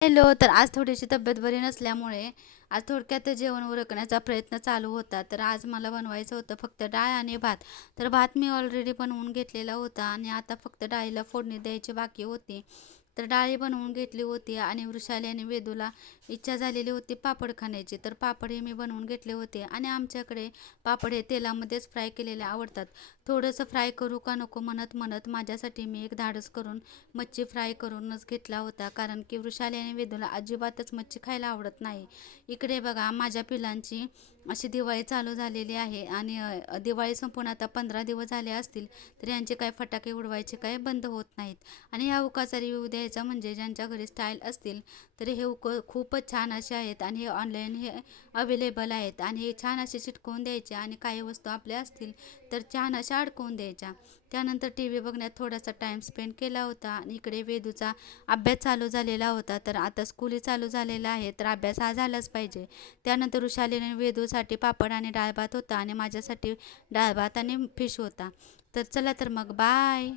Hello. तर आज थोडीशी तब्येत बरी नसल्यामुळे आज थोडक्यात जेवण उरकण्याचा प्रयत्न चालू होता. तर आज मला बनवायचं होतं फक्त डाळ आणि भात. तर भात मी ऑलरेडी बनवून घेतलेला होता आणि आता फक्त डाळीला फोडणी द्यायची बाकी होती. तर डाळी बनवून घेतली होती आणि वृषाली आणि वेदूला इच्छा झालेली होती पापड खाण्याची. तर पापड हे मी बनवून घेतले होते आणि आमच्याकडे पापड हे तेलामध्येच फ्राय केलेले आवडतात. थोडंसं फ्राय करू का नको म्हणत म्हणत माझ्यासाठी मी एक धाडस करून मच्छी फ्राय करूनच घेतला होता, कारण की वृषाली आणि वेदूला अजिबातच मच्छी खायला आवडत नाही. इकडे बघा माझ्या पिलांची अशी दिवाळी चालू झालेली आहे आणि दिवाळी संपून आता 15 दिवस झाले असतील, तर यांचे काय फटाके उडवायचे काय बंद होत नाहीत. आणि ह्या हुकाचा रिव्ह्यू द्यायचा म्हणजे ज्यांच्या घरी स्टाईल असतील तर हे हुक खूपच छान असे आहेत आणि हे ऑनलाईन हे अवेलेबल आहेत आणि हे छान असे चिटकवून द्यायचे आणि काही वस्तू आपल्या असतील तर छान अशा अडकवून द्यायच्या. त्यानंतर टी व्ही बघण्यात थोडासा टाईम स्पेंड केला होता आणि इकडे वेदूचा अभ्यास चालू झालेला होता. तर आता स्कूलही चालू झालेला आहे, तर अभ्यास हा झालाच पाहिजे. त्यानंतर वृषालीने वेदूसाठी पापड आणि डाळ भात होता आणि माझ्यासाठी डाळ भात आणि फिश होता. तर चला तर मग बाय.